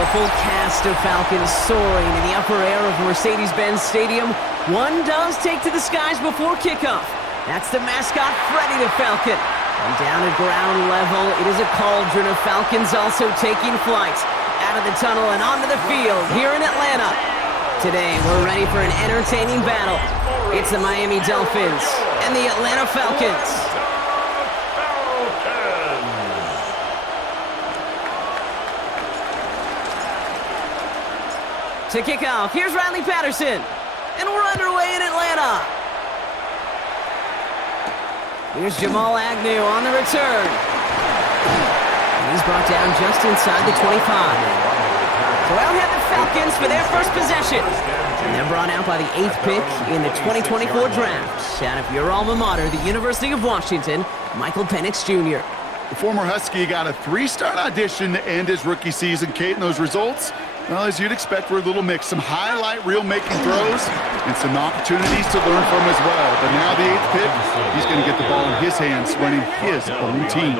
a full cast of Falcons soaring in the upper air of Mercedes-Benz Stadium. One does take to the skies before kickoff. That's the mascot, Freddy the Falcon. And down at ground level, it is a cauldron of Falcons also taking flight out of the tunnel and onto the field here in Atlanta. Today, we're ready for an entertaining battle. It's the Miami Dolphins and the Atlanta Falcons. To kick off, here's Riley Patterson. And we're underway in Atlanta. Here's Jamal Agnew on the return. And he's brought down just inside the 25. So out have the Falcons for their first possession. And they're brought out by the 8th pick in the 2024 draft. Out of your alma mater, the University of Washington, Michael Penix Jr. The former Husky got a 3-start audition to end his rookie season. Kate, and those results, well, as you'd expect, were a little mixed. Some highlight reel making throws and some opportunities to learn from as well. But now the 8th pick, he's going to get the ball in his hands running his own team.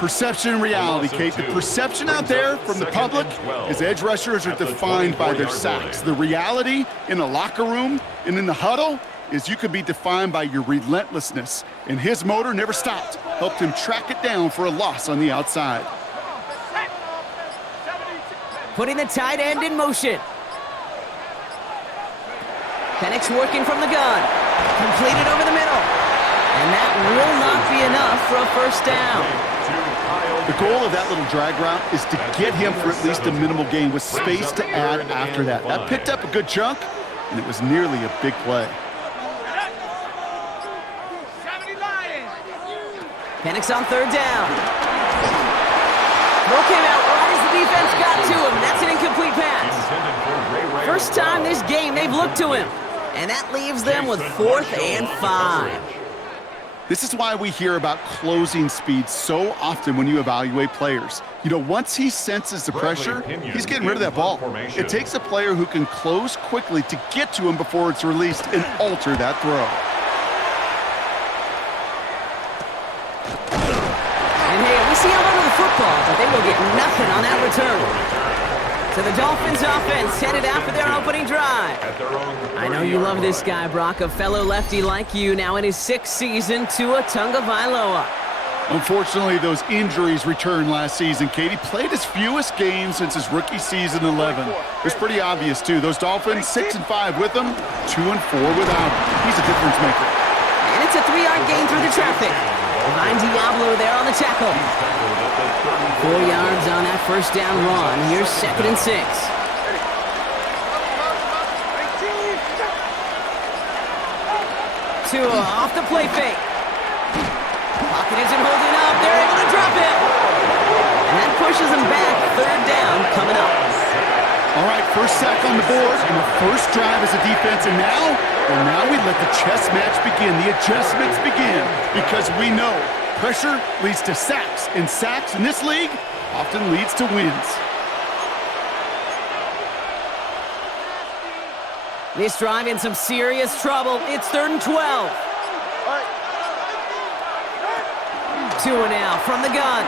Perception and reality, Kate. The perception out there from the public is edge rushers are defined by their sacks. The reality in the locker room and in the huddle is you could be defined by your relentlessness. And his motor never stopped. Helped him track it down for a loss on the outside. Putting the tight end in motion. Penix working from the gun. Completed over the middle. And that will not be enough for a first down. The goal of that little drag route is to get him for at least a minimal gain with space to add after that. That picked up a good chunk, and it was nearly a big play. Penix on third down. Throw came out right as the defense got to him. That's an incomplete pass. First time this game they've looked to him. And that leaves them with 4th and 5. This is why we hear about closing speed so often when you evaluate players. You know, once he senses the pressure, he's getting rid of that ball. It takes a player who can close quickly to get to him before it's released and alter that throw. See how over the football, but they will get nothing on that return. So the Dolphins offense headed out for their opening drive. I know you love this guy, Brock, a fellow lefty like you, now in his 6th season, Tua Tagovailoa. Unfortunately, those injuries returned last season. Katie played his fewest games since his rookie season 11. It was pretty obvious, too. Those Dolphins, 6 and 5 with him, 2 and 4 without him. He's a difference maker. And it's a 3-yard gain through the traffic. Divine Diablo there on the tackle. 4 yards on that first down run. Here's 2nd and 6. Tua off the play fake. Pocket isn't holding up. They're able to drop it. And that pushes them back. 3rd down coming up. All right, first sack on the board and the first drive as a defense. And now, well, now we let the chess match begin. The adjustments begin because we know pressure leads to sacks, and sacks in this league often leads to wins. This drive in some serious trouble. It's 3rd and 12. Tua now from the gun.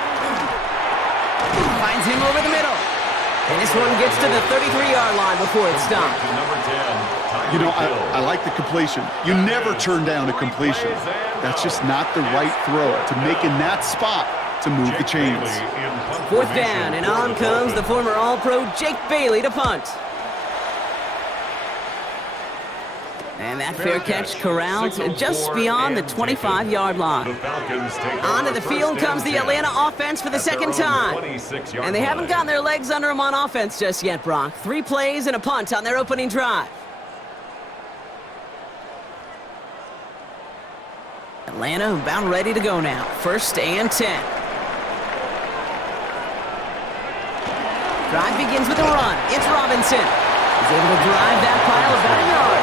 Finds him over the middle. And this one gets to the 33-yard line before it's stopped. You know, I like the completion. You never turn down a completion. That's just not the right throw to make in that spot to move the chains. 4th down, and on comes the former All-Pro Jake Bailey to punt. And that fair catch corralled just beyond the 25-yard line. Onto the field comes the Atlanta offense for the 2nd time. And they haven't gotten their legs under them on offense just yet, Brock. 3 plays and a punt on their opening drive. Atlanta about ready to go now. 1st and 10. Drive begins with a run. It's Robinson. He's able to drive that pile about a yard.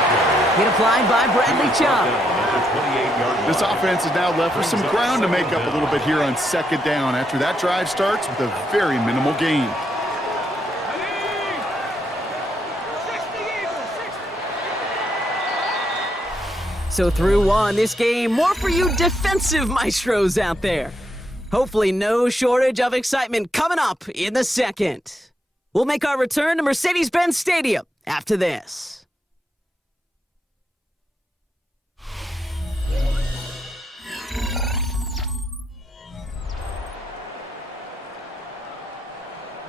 Hit applied by Bradley Chubb. This offense is now left with some ground to make up a little bit here on 2nd down after that drive starts with a very minimal gain. So through one, this game, more for you defensive maestros out there. Hopefully no shortage of excitement coming up in the 2nd. We'll make our return to Mercedes-Benz Stadium after this.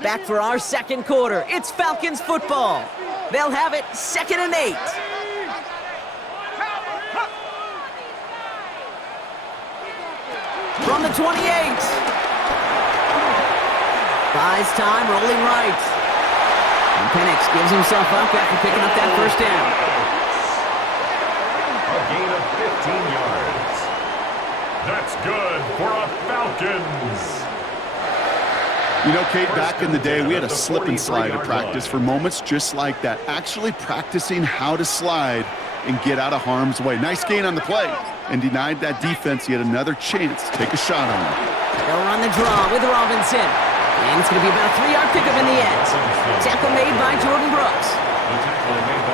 Back for our second quarter. It's Falcons football. They'll have it 2nd and 8. From the 28. Buys time, rolling right. And Penix gives himself up after picking up that first down. A gain of 15 yards. That's good for a Falcons. You know, Kate, back in the day, we had a slip and slide at practice for moments just like that. Actually practicing how to slide and get out of harm's way. Nice gain on the play. And denied that defense yet another chance to take a shot on him. They'll run the draw with Robinson. And it's going to be about a 3-yard pickup in the end. Tackle made by Jordan Brooks.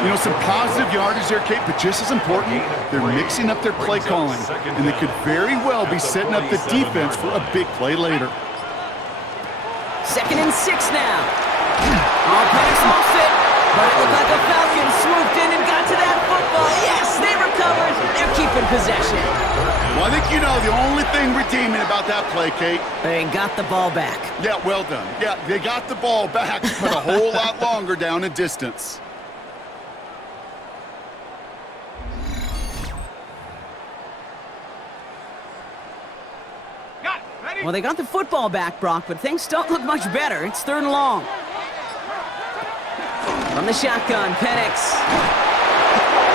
You know, some positive yardage there, Kate, but just as important, they're mixing up their play calling. And they could very well be setting up the defense for a big play later. 2nd and 6 now. Oh, Penix lost it. But it looked like the Falcons swooped in and got to that football. Yes, they recovered. They're keeping possession. Well, I think you know the only thing redeeming about that play, Kate. They got the ball back. Yeah, well done. Yeah, they got the ball back, but a whole lot longer down in distance. Well, they got the football back, Brock, but things don't look much better. It's 3rd and long. From the shotgun, Penix.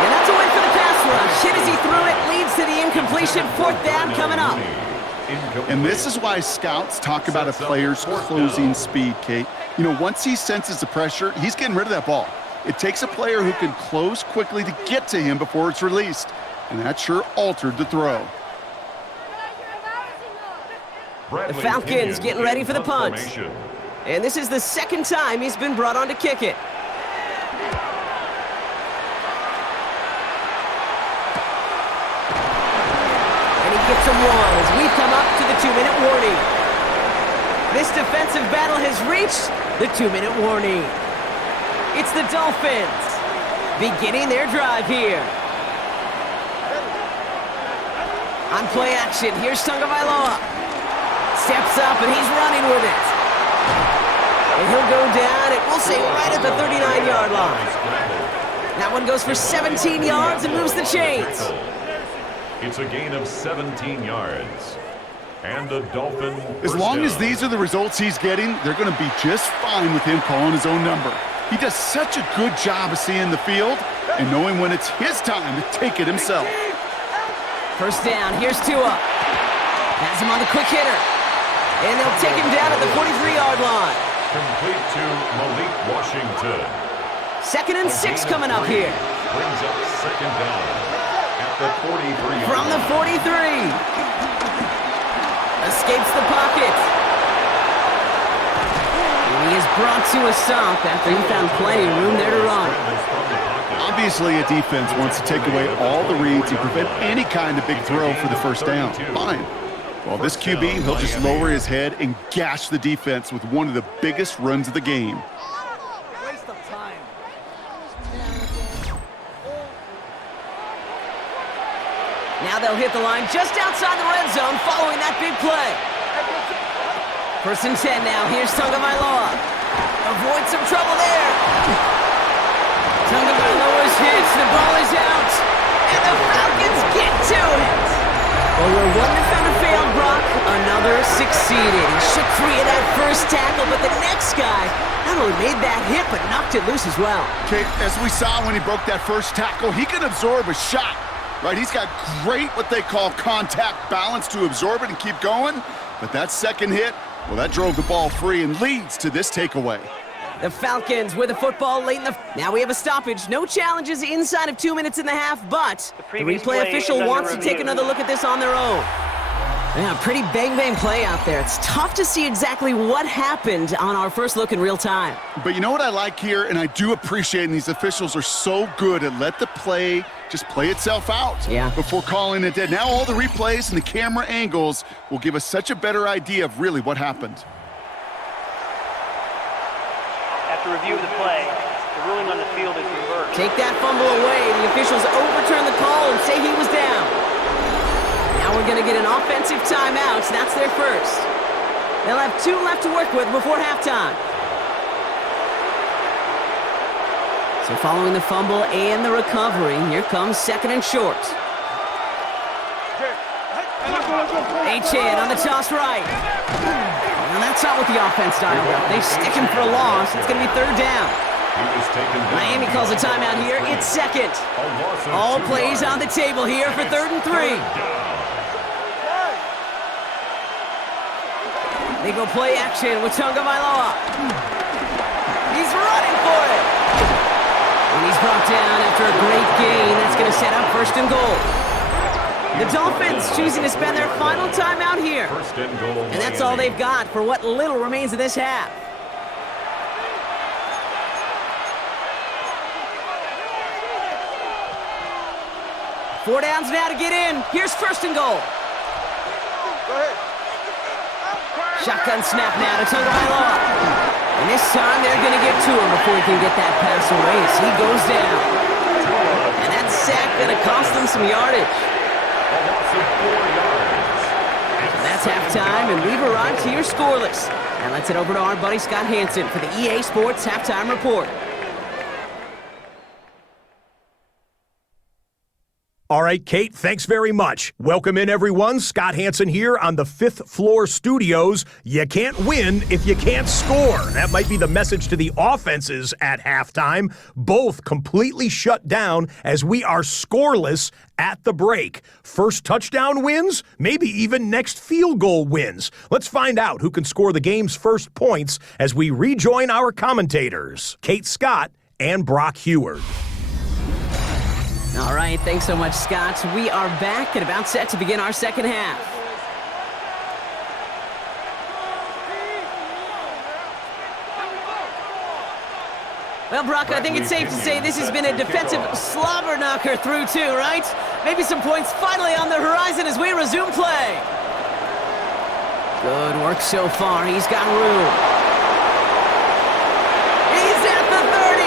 And that's a win for the pass rush. Hit as he threw it, leads to the incompletion. 4th down coming up. And this is why scouts talk about a player's closing speed, Kate. You know, once he senses the pressure, he's getting rid of that ball. It takes a player who can close quickly to get to him before it's released. And that sure altered the throw. The Falcons getting ready for the punt. And this is the 2nd time he's been brought on to kick it. And he gets him one as we come up to the 2-minute warning. This defensive battle has reached the 2-minute warning. It's the Dolphins beginning their drive here. On play action, here's Tagovailoa. Steps up, and he's running with it. And he'll go down, and we'll say right at the 39-yard line. That one goes for 17 yards and moves the chains. It's a gain of 17 yards. And the Dolphin. As long as these are the results he's getting, they're going to be just fine with him calling his own number. He does such a good job of seeing the field and knowing when it's his time to take it himself. First down, here's Tua. Has him on the quick hitter. And they'll take him down at the 43-yard line. Complete to Malik Washington. 2nd and 6 coming up here. Brings up 2nd down at the 43. From the 43. Escapes the pocket. And he is brought to a stop after he found plenty of room there to run. Obviously, a defense wants to take away all the reads and prevent any kind of big throw for the first down. Fine. Well, this QB, he'll just lower his head and gash the defense with one of the biggest runs of the game. Waste of time. Now they'll hit the line just outside the red zone following that big play. 1st and 10 now. Here's Tagovailoa. Avoid some trouble there. Tagovailoa's hits. The ball is out. And the Falcons get to it. Well, where one defender failed, Brock, another succeeded. He shook free of that first tackle, but the next guy not only made that hit, but knocked it loose as well. Okay, as we saw when he broke that first tackle, he can absorb a shot, right? He's got great, what they call contact balance to absorb it and keep going. But that second hit, well, that drove the ball free and leads to this takeaway. The Falcons with the football late in the... Now we have a stoppage. No challenges inside of 2 minutes and a half, but the replay official wants to take another look at this on their own. Yeah, pretty bang-bang play out there. It's tough to see exactly what happened on our first look in real time. But you know what I like here, and I do appreciate, and these officials are so good at let the play just play itself out before calling it dead. Now all the replays and the camera angles will give us such a better idea of really what happened. After review of the play, the ruling on the field is reversed. Take that fumble away. The officials overturn the call and say he was down. Now we're going to get an offensive timeout. That's their first. They'll have 2 left to work with before halftime. So following the fumble and the recovery, here comes 2nd and short. Chant on the toss right. And that's not what the offense dialed up. They stick him for a loss. It's going to be 3rd down. Miami calls a timeout here. It's 2nd. All plays on the table here for 3rd and 3. They go play action with Tagovailoa. He's running for it. And he's brought down after a great gain. That's going to set up 1st and goal. The Dolphins choosing to spend their final timeout here. And that's all they've got for what little remains of this half. Four downs now to get in. Here's 1st and goal. Shotgun snap now to Tagovailoa. And this time they're going to get to him before he can get that pass away as he goes down. And that sack going to cost them some yardage. That's halftime, and we've arrived here scoreless. And let's head over to our buddy Scott Hanson for the EA Sports Halftime Report. All right, Kate, thanks very much. Welcome in, everyone. Scott Hanson here on the 5th floor studios. You can't win if you can't score. That might be the message to the offenses at halftime. Both completely shut down as we are scoreless at the break. First touchdown wins, maybe even next field goal wins. Let's find out who can score the game's first points as we rejoin our commentators, Kate Scott and Brock Heward. All right, thanks so much, Scott. We are back and about set to begin our second half. Well, Brock, I think it's safe to say this has been a defensive slobber knocker through two, right? Maybe some points finally on the horizon as we resume play. Good work so far. He's got room. He's at the 30.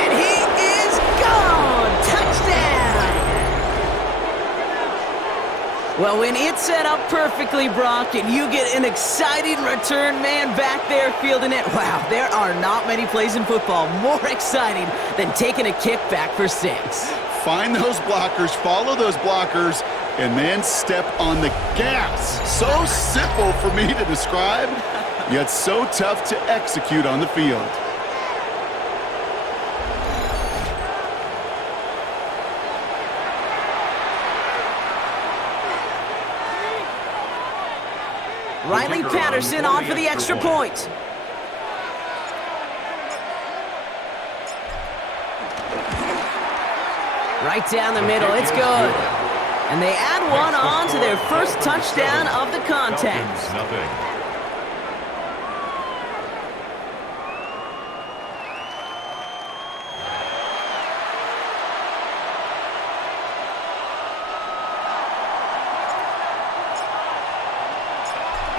And he is gone. Touchdown. Well, when it's set up perfectly, Brock, and you get an exciting return man back there fielding it, wow, there are not many plays in football more exciting than taking a kick back for 6. Find those blockers, follow those blockers, and then step on the gas. So simple for me to describe, yet so tough to execute on the field. Riley Patterson on for the extra point. Right down the middle, it's good. And they add one on to their first touchdown of the contest.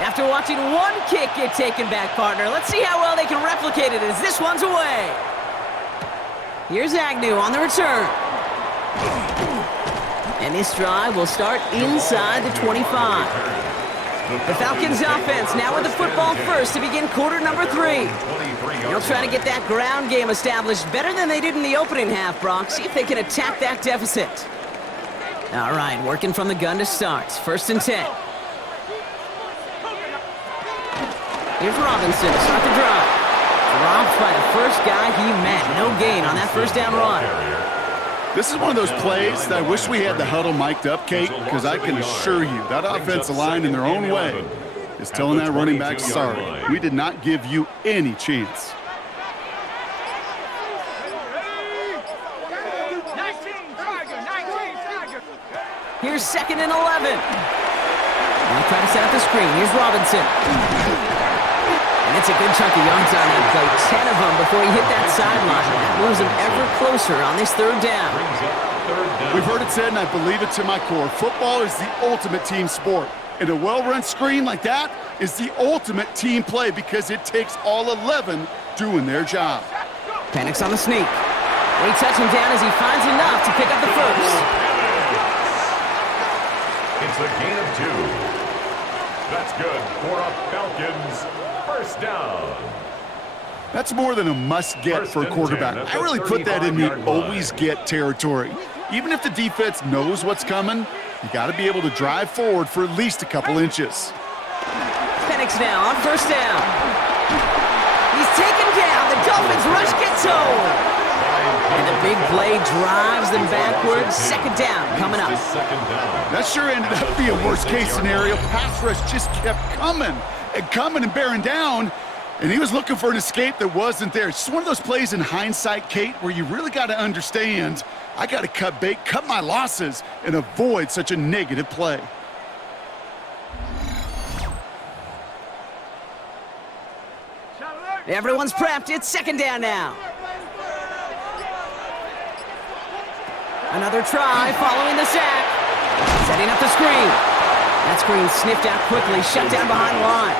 After watching one kick get taken back, partner, let's see how well they can replicate it as this one's away. Here's Agnew on the return. And this drive will start inside the 25. The Falcons offense now with the football first to begin quarter number 3. They'll try to get that ground game established better than they did in the opening half, Brock. See if they can attack that deficit. All right, working from the gun to start. 1st and 10. Here's Robinson to start the drive. Dropped by the first guy he met. No gain on that first down run. This is one of those plays that I wish we had the huddle mic'd up, Kate, because I can assure you that offensive line in their own way is telling that running back, sorry, we did not give you any chance. Here's 2nd and 11. Now try to set up the screen. Here's Robinson. And it's a good chunk of yards on that play. 10 of them before he hit that sideline. That moves him ever closer on this 3rd down. We've heard it said, and I believe it to my core, football is the ultimate team sport. And a well-run screen like that is the ultimate team play because it takes all 11 doing their job. Panics on the sneak. They touch him down as he finds enough to pick up the first. It's a gain of 2. That's good for a Falcons first down. That's more than a must-get for a quarterback. I really put that in the always-get territory. Even if the defense knows what's coming, you got to be able to drive forward for at least a couple inches. Penix now on first down. He's taken down. The Dolphins rush gets home. And the big play drives them backwards. Second down coming up. That sure ended up being worst-case scenario. Pass rush just kept coming and bearing down. And he was looking for an escape that wasn't there. It's just one of those plays in hindsight, Kate, where you really got to understand, I got to cut bait, cut my losses, and avoid such a negative play. Everyone's prepped. It's second down now. Another try following the sack. Setting up the screen. That screen sniffed out quickly, shut down behind the line.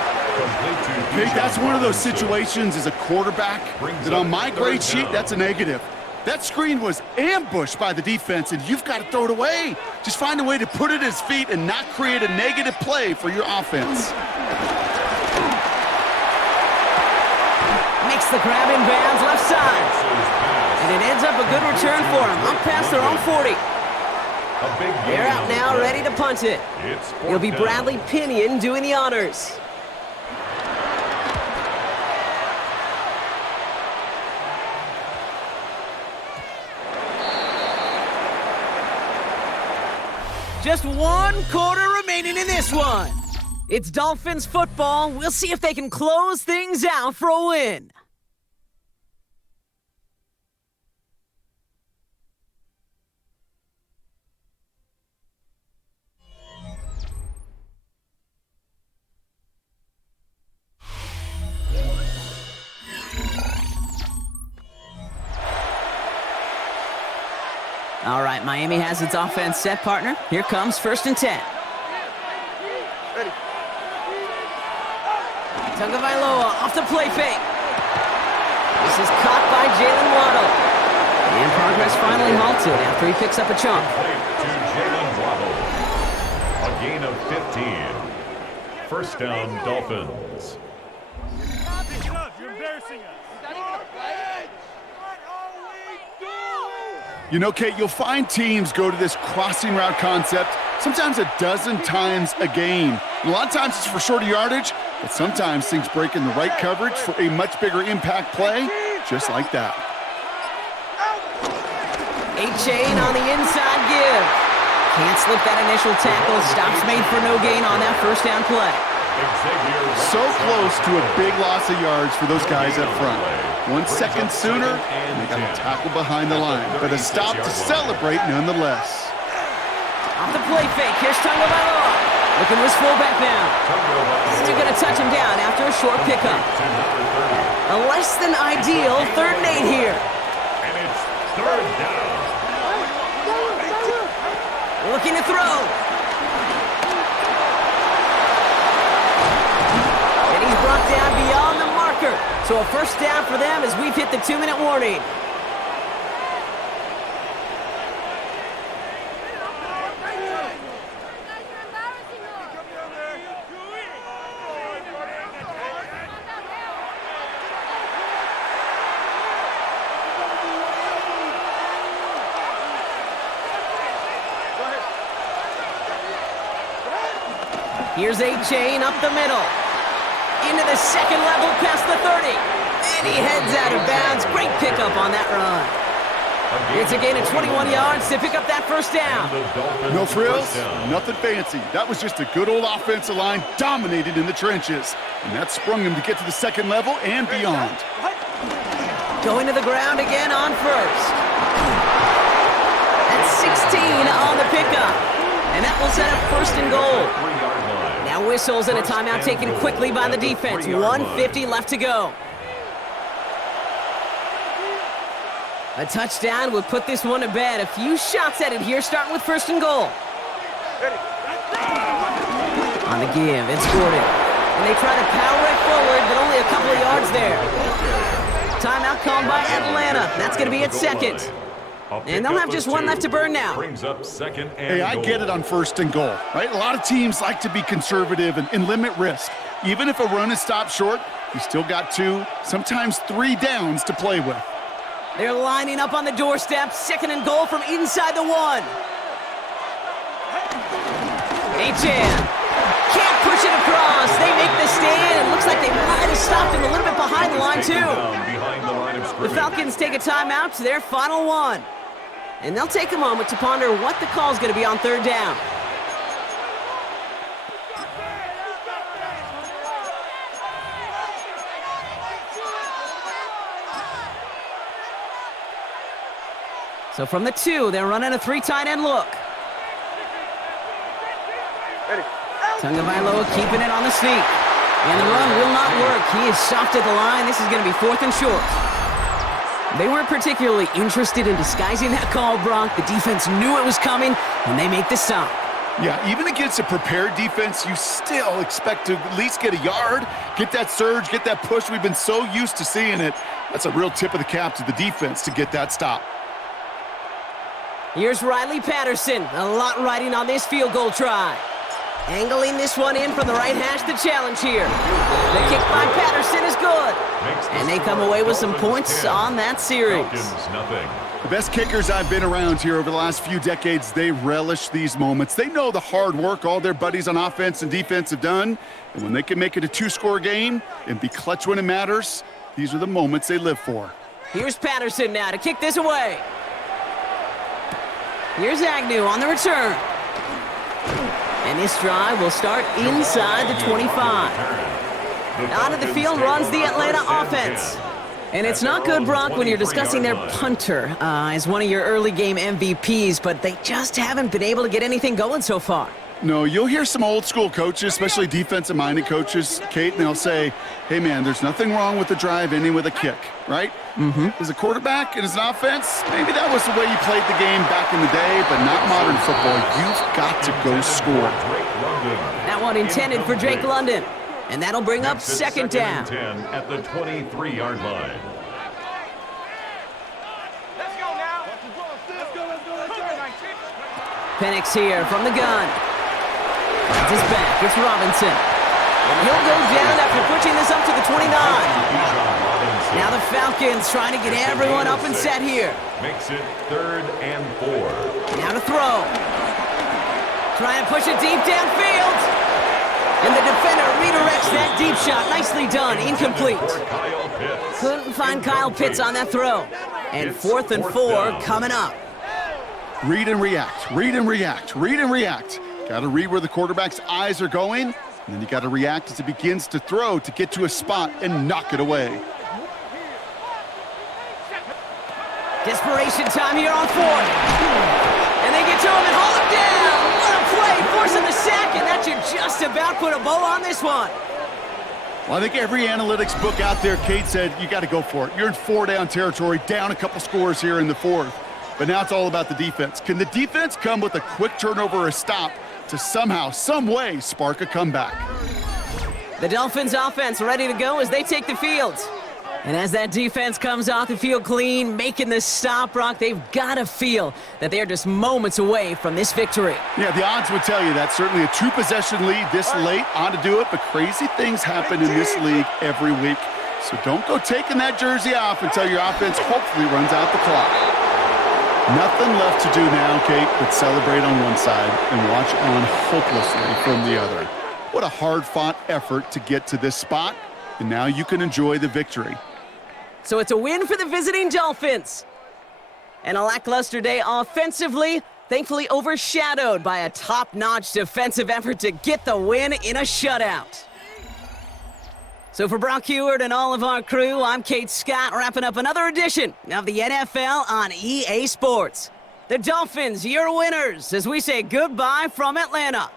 Hey, that's one of those situations as a quarterback that on my grade sheet, that's a negative. That screen was ambushed by the defense, and you've got to throw it away. Just find a way to put it at his feet and not create a negative play for your offense. Makes the grab in bounds left side. And it ends up a good return for him. Up past their own 40. They're out now, ready to punt it. It'll be Bradley Pinion doing the honors. Just 1 quarter remaining in this one. It's Dolphins football. We'll see if they can close things out for a win. All right, Miami has its offense set, partner. Here comes 1st and 10. Ready. Tagovailoa off the play fake. This is caught by Jalen Waddle. And progress finally halted after he picks up a chunk. To Jalen Waddle. A gain of 15. First down, Dolphins. You're embarrassing us. You know, Kate, you'll find teams go to this crossing route concept sometimes a dozen times a game. And a lot of times it's for shorter yardage, but sometimes things break in the right coverage for a much bigger impact play, just like that. A-chain on the inside give. Can't slip that initial tackle. Stops made for no gain on that first down play. So close to a big loss of yards for those guys up front. 1 second sooner, and they got a tackle behind the line. But a stop to celebrate nonetheless. Off the play fake, here's Tagovailoa. Looking this fullback now. Still going to touch him down after a short pickup. A less than ideal 3rd and 8 here. And it's 3rd down. Looking to throw. And he's brought down beyond the marker. So a first down for them as we've hit the 2-minute warning. Here's A-chain up the middle. Into the second level past the 30. And he heads out of bounds. Great pickup on that run. It's a gain of 21 yards to pick up that first down. No frills, nothing fancy. That was just a good old offensive line dominated in the trenches. And that sprung him to get to the second level and beyond. Going to the ground again on first. That's 16 on the pickup. And that will set up 1st and goal. Now whistles and a timeout taken quickly by the defense. 1:50 left to go. A touchdown would put this one to bed. A few shots at it here, starting with 1st and goal. On the give, it's Gordon. And they try to power it forward, but only a couple of yards there. Timeout called by Atlanta. That's going to be its second. And they'll have just one left to burn now. Brings up second and Hey, I get it on 1st and goal, right? A lot of teams like to be conservative and limit risk. Even if a run is stopped short, you still got 2, sometimes 3 downs to play with. They're lining up on the doorstep. 2nd and goal from inside the 1. Chant can't push it across. They make the stand. It looks like they might have stopped him a little bit behind the line, too. The Falcons take a timeout to their final 1. And they'll take a moment to ponder what the call is going to be on 3rd down. So from the 2, they're running a 3 tight end look. Tagovailoa keeping it on the sneak. And the run will not work. He is soft at the line. This is going to be 4th and short. They weren't particularly interested in disguising that call, Brock. The defense knew it was coming, and they make the stop. Yeah, even against a prepared defense, you still expect to at least get a yard, get that surge, get that push. We've been so used to seeing it. That's a real tip of the cap to the defense to get that stop. Here's Riley Patterson. A lot riding on this field goal try. Angling this one in from the right hash, the challenge here. The kick by Patterson is good. And they come away with some points on that series. The best kickers I've been around here over the last few decades, they relish these moments. They know the hard work all their buddies on offense and defense have done. And when they can make it a 2-score game and be clutch when it matters, these are the moments they live for. Here's Patterson now to kick this away. Here's Agnew on the return. And this drive will start inside the 25. Out of the field runs the Atlanta offense. And it's not good, Brock, when you're discussing their punter as one of your early game MVPs, but they just haven't been able to get anything going so far. No, you'll hear some old school coaches, especially defensive-minded coaches, Kate, and they'll say, hey, man, there's nothing wrong with the drive ending with a kick, right? As a quarterback and as an offense, maybe that was the way you played the game back in the day, but not modern football. You've got to go score. That one intended for Drake London. And that'll bring up 2nd down. 10 at the 23-yard line. Let's go now. Let's go. Penix here from the gun. It's his back. It's Robinson. And he'll go down after pushing this up to the 29. Now the Falcons trying to get everyone up and set here. Makes it 3rd and 4. Now to throw. Trying to push it deep downfield. And the defender redirects that deep shot. Nicely done. Incomplete. Couldn't find Kyle Pitts on that throw. And 4th and 4 coming up. Read and react, read and react, read and react. Got to read where the quarterback's eyes are going, and then you got to react as it begins to throw to get to a spot and knock it away. Desperation time here on 4th. And they get to him and haul him down. What a play, forcing the sack, and that should just about put a bow on this one. Well, I think every analytics book out there, Kate, said you got to go for it. You're in 4-down territory, down a couple scores here in the 4th. But now it's all about the defense. Can the defense come with a quick turnover or a stop to somehow, some way, spark a comeback? The Dolphins offense ready to go as they take the field. And as that defense comes off the field clean, making the stop, Brock, they've got to feel that they're just moments away from this victory. Yeah, the odds would tell you that. Certainly a 2-possession lead this late ought to do it, but crazy things happen in this league every week. So don't go taking that jersey off until your offense hopefully runs out the clock. Nothing left to do now, Kate, but celebrate on one side and watch on hopelessly from the other. What a hard-fought effort to get to this spot, and now you can enjoy the victory. So it's a win for the visiting Dolphins. And a lackluster day offensively, thankfully overshadowed by a top-notch defensive effort to get the win in a shutout. So for Brock Heward and all of our crew, I'm Kate Scott, wrapping up another edition of the NFL on EA Sports. The Dolphins, your winners, as we say goodbye from Atlanta.